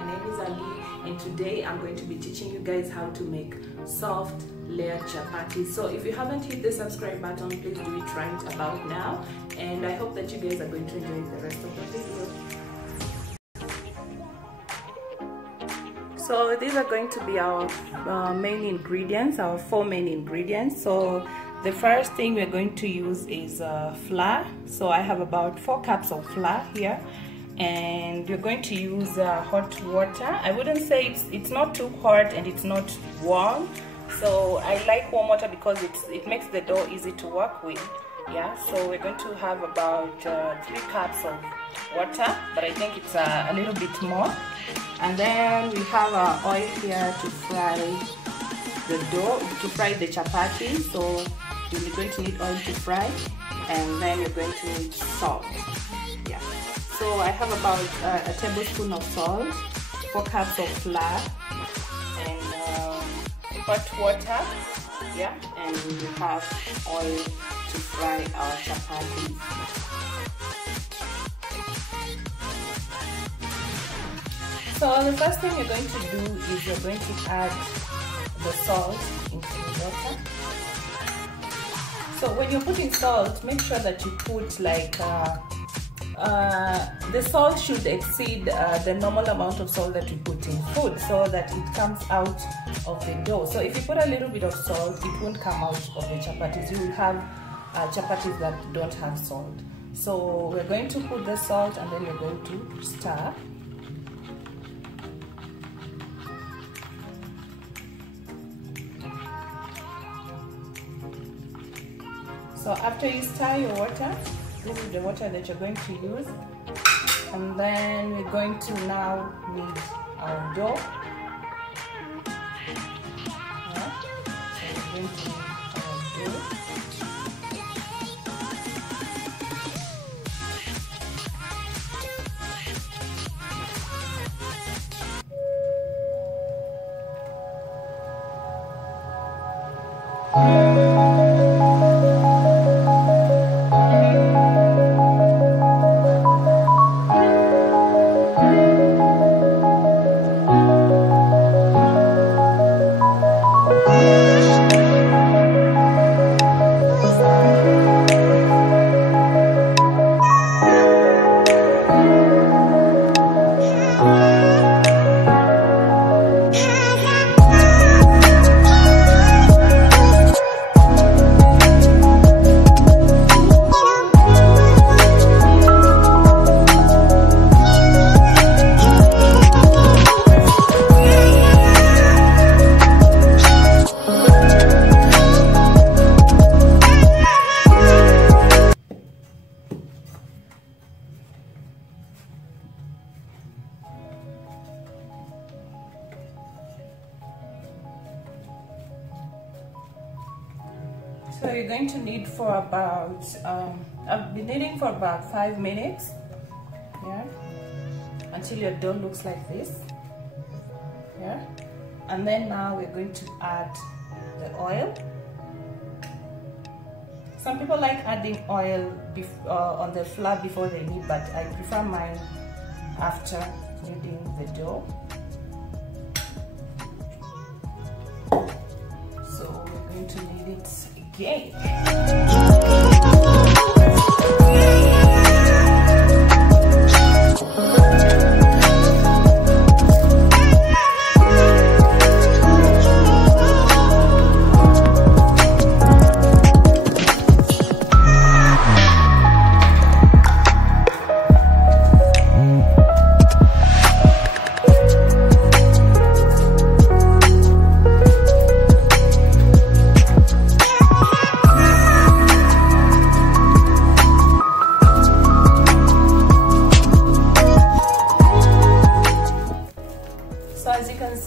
My name is Ali, and today I'm going to be teaching you guys how to make soft layered chapati. So if you haven't hit the subscribe button, please do it right about now, and I hope that you guys are going to enjoy the rest of the video. So these are going to be our main ingredients, our 4 main ingredients. So the first thing we're going to use is flour. So I have about 4 cups of flour here, and we're going to use hot water. I wouldn't say it's not too hot and it's not warm. So I like warm water because it makes the dough easy to work with. Yeah, so we're going to have about 3 cups of water, but I think it's a little bit more. And then we have our oil here to fry the dough, to fry the chapati. So you're going to need oil to fry, and then you're going to need salt. Yeah, so I have about a tablespoon of salt, 4 cups of flour, and hot water. Yeah, and we have oil to fry our chapati. So the first thing you're going to do is you're going to add the salt into the water. So when you're putting salt, make sure that you put like the salt should exceed the normal amount of salt that you put in food, so that it comes out of the dough. So if you put a little bit of salt, it won't come out of the chapatis. You will have chapatis that don't have salt. So we're going to put the salt, and then we're going to stir. So after you stir your water, this is the water that you're going to use, and then we're going to now knead our dough. Yeah. So we're going to knead our dough. So you're going to knead for about, I've been kneading for about 5 minutes, yeah, until your dough looks like this, yeah. And then now we're going to add the oil. Some people like adding oil on the flour before they knead, but I prefer mine after kneading the dough. So we're going to knead it again.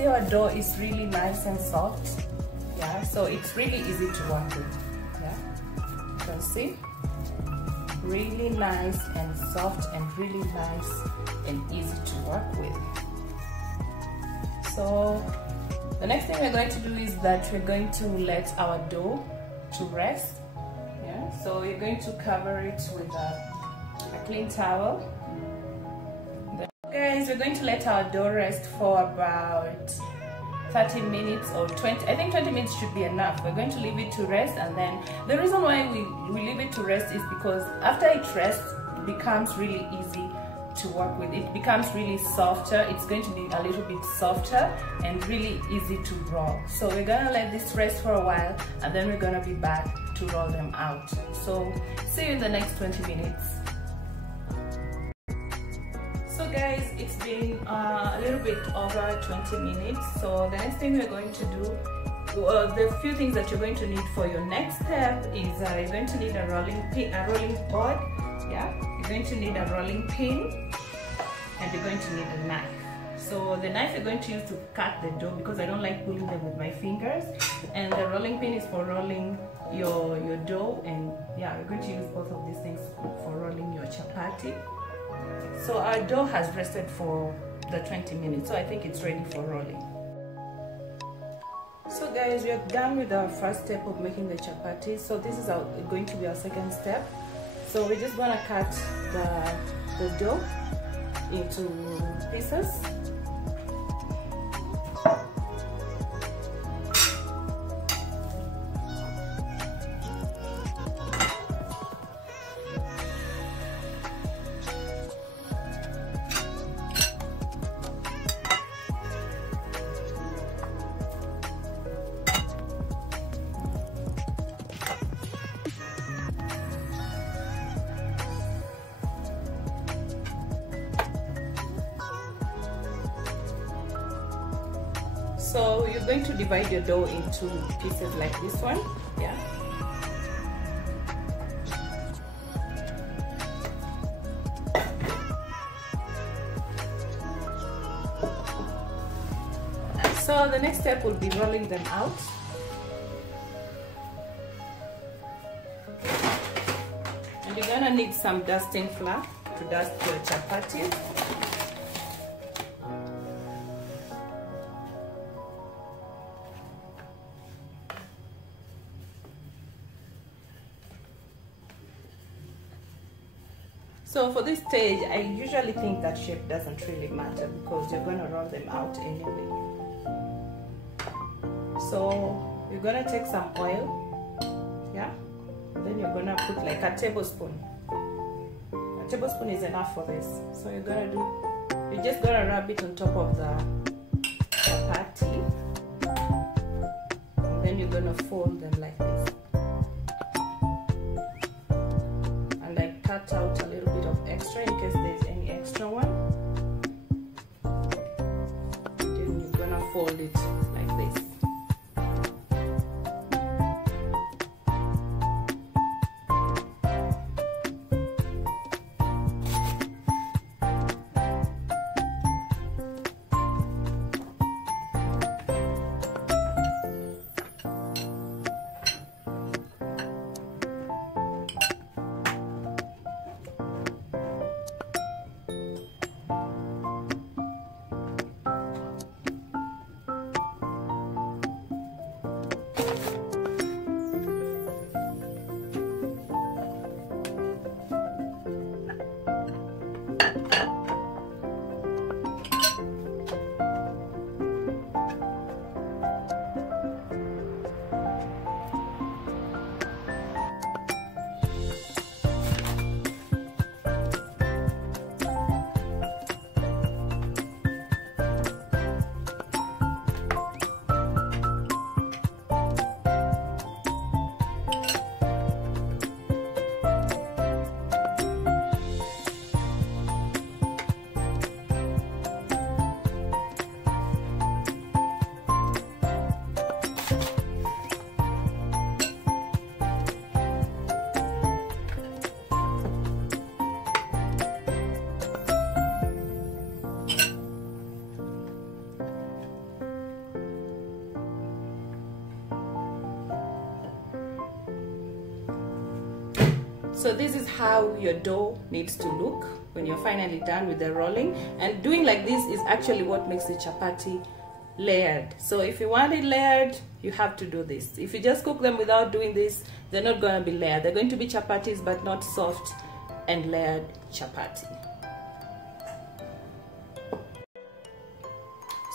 Our dough is really nice and soft, yeah, so it's really easy to work with. Yeah, you can see, really nice and soft, and really nice and easy to work with. So the next thing we're going to do is that we're going to let our dough to rest. Yeah, so you're going to cover it with a clean towel. Guys, we're going to let our dough rest for about 30 minutes or 20. I think 20 minutes should be enough. We're going to leave it to rest, and then the reason why we leave it to rest is because after it rests, it becomes really easy to work with. It becomes really softer. It's going to be a little bit softer and really easy to roll. So we're gonna let this rest for a while, and then we're gonna be back to roll them out. So see you in the next 20 minutes. So guys, it's been a little bit over 20 minutes. So the next thing we're going to do, the few things that you're going to need for your next step is you're going to need a rolling board. Yeah, you're going to need a rolling pin, and you're going to need a knife. So the knife you're going to use to cut the dough, because I don't like pulling them with my fingers, and the rolling pin is for rolling your dough. And yeah, we're going to use both of these things for rolling your chapati. So our dough has rested for the 20 minutes, so I think it's ready for rolling. So guys, we are done with our first step of making the chapati. So this is going to be our second step. So we're just gonna cut the dough into pieces. So you're going to divide your dough into pieces like this one, yeah. So the next step will be rolling them out. And you're gonna need some dusting flour to dust your chapati. So for this stage, I usually think that shape doesn't really matter because you're gonna roll them out anyway. So you're gonna take some oil, yeah, and then you're gonna put like a tablespoon. A tablespoon is enough for this. So you're just gonna rub it on top of the chapati, and then you're gonna fold them like this. Cut out a little bit of extra in case there's any extra one. Then you're gonna fold it like this. So this is how your dough needs to look when you're finally done with the rolling. And doing like this is actually what makes the chapati layered. So if you want it layered, you have to do this. If you just cook them without doing this, they're not going to be layered. They're going to be chapatis, but not soft and layered chapati.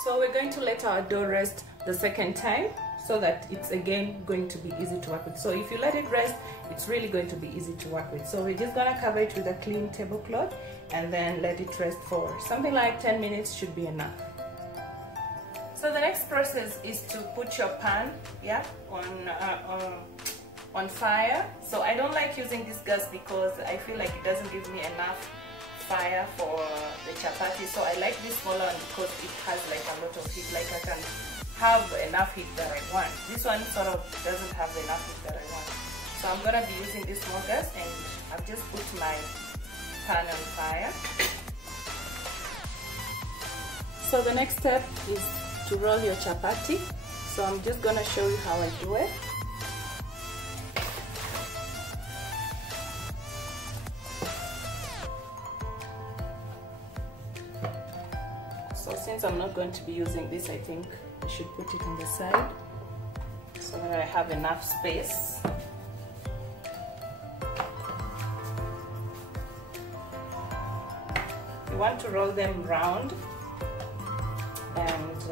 So we're going to let our dough rest the second time so that it's again going to be easy to work with. So if you let it rest, it's really going to be easy to work with. So we're just gonna cover it with a clean tablecloth and then let it rest for something like 10 minutes should be enough. So the next process is to put your pan, on fire. So I don't like using this gas because I feel like it doesn't give me enough fire for the chapati. So I like this smaller one because it has like a lot of heat, like I can have enough heat that I want. This one sort of doesn't have enough heat that I want. So I'm gonna be using this small gas, and I've just put my pan on fire. So the next step is to roll your chapati. So I'm just gonna show you how I do it. So since I'm not going to be using this, I think I should put it on the side so that I have enough space. You want to roll them round and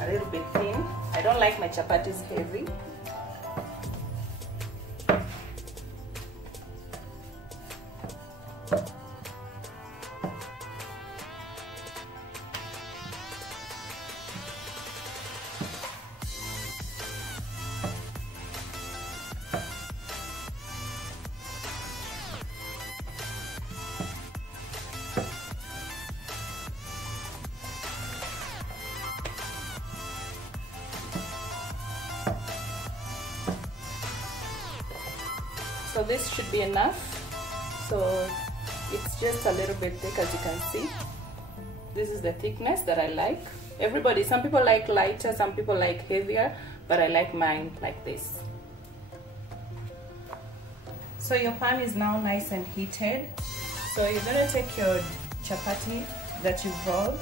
a little bit thin. I don't like my chapatis heavy. So this should be enough. So it's just a little bit thick, as you can see. This is the thickness that I like. Some people like lighter, some people like heavier, but I like mine like this. So your pan is now nice and heated. So you're gonna take your chapati that you've rolled,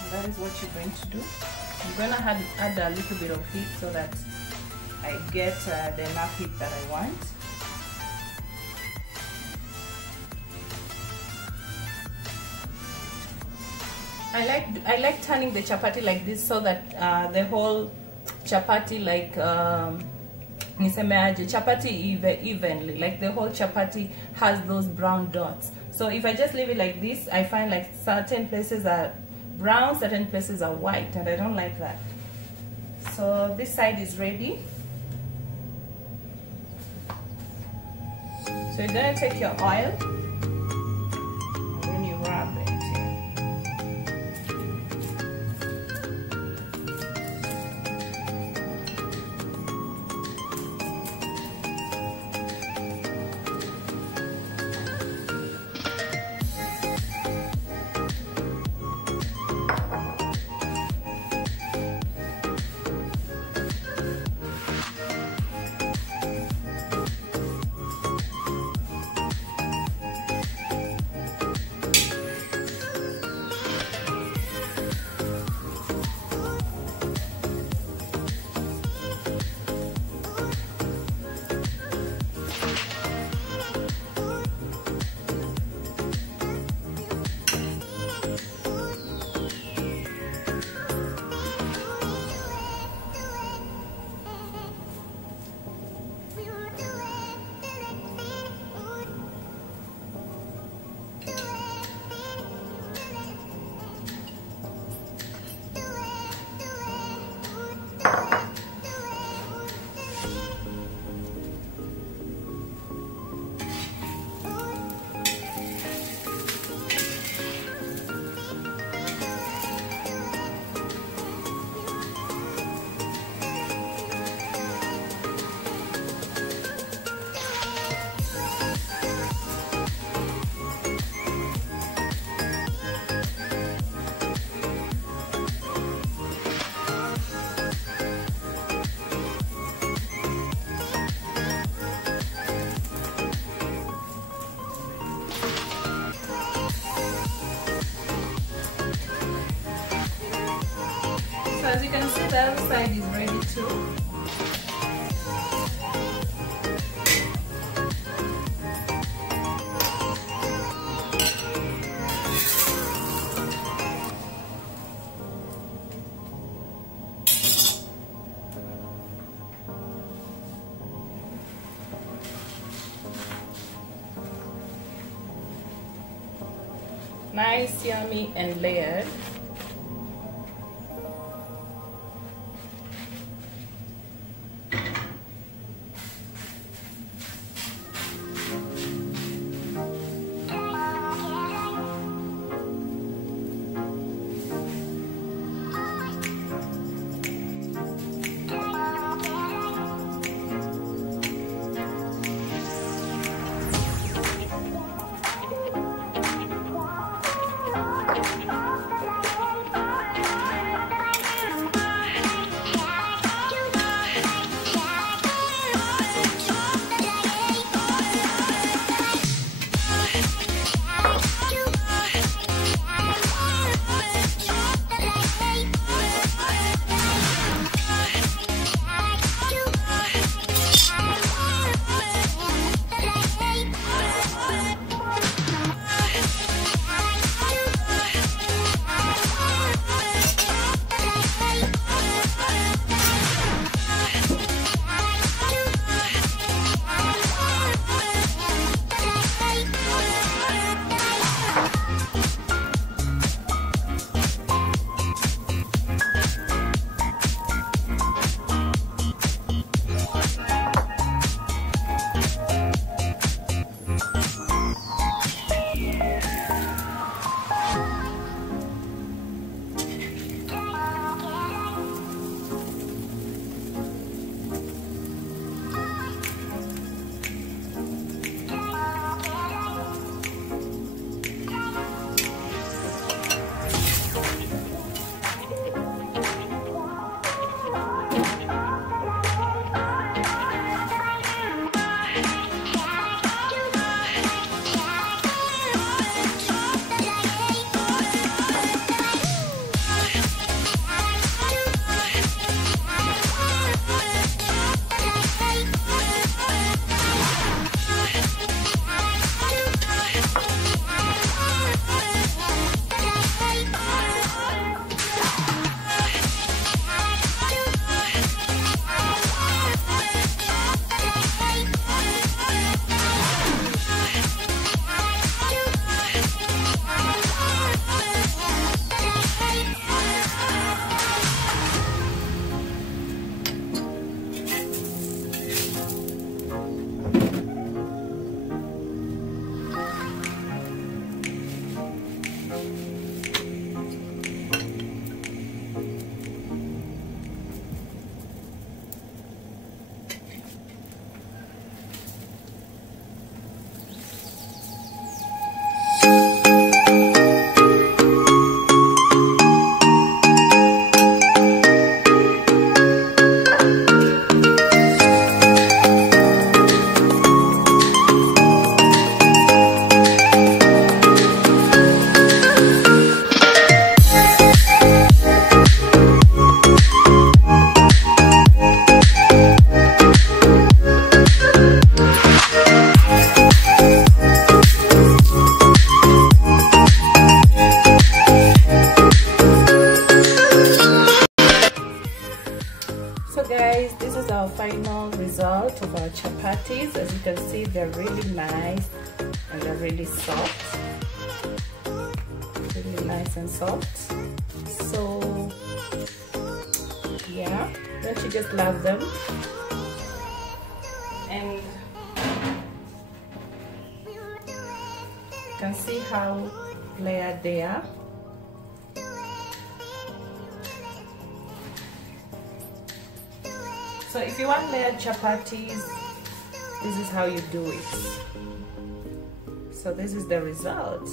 and that is what you're going to do. I'm gonna add a little bit of heat so that I get the enough heat that I want. I like turning the chapati like this so that the whole chapati, like nisemeaje, chapati evenly, like the whole chapati has those brown dots. So if I just leave it like this, I find like certain places are brown, certain places are white, and I don't like that. So this side is ready. So you're gonna take your oil and then you rub it. So as you can see, the other side is ready too. Nice, yummy, and layered. Guys, this is our final result of our chapatis. As you can see, they're really nice and they're really soft, really nice and soft. So yeah, don't you just love them? And you can see how layered they are. So if you want layered chapatis, this is how you do it. So this is the result.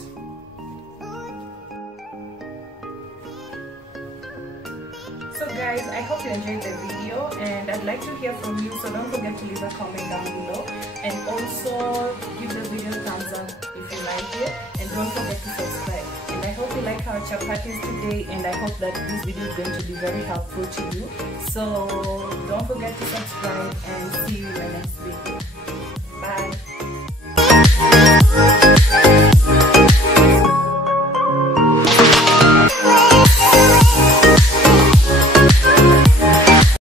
So guys, I hope you enjoyed the video and I'd like to hear from you, so don't forget to leave a comment down below and also give the video a thumbs up if you like it, and don't forget to subscribe. And I hope you like our chapatis today, and I hope that this video is going to be very helpful to you. So don't forget to subscribe and see you in my next video.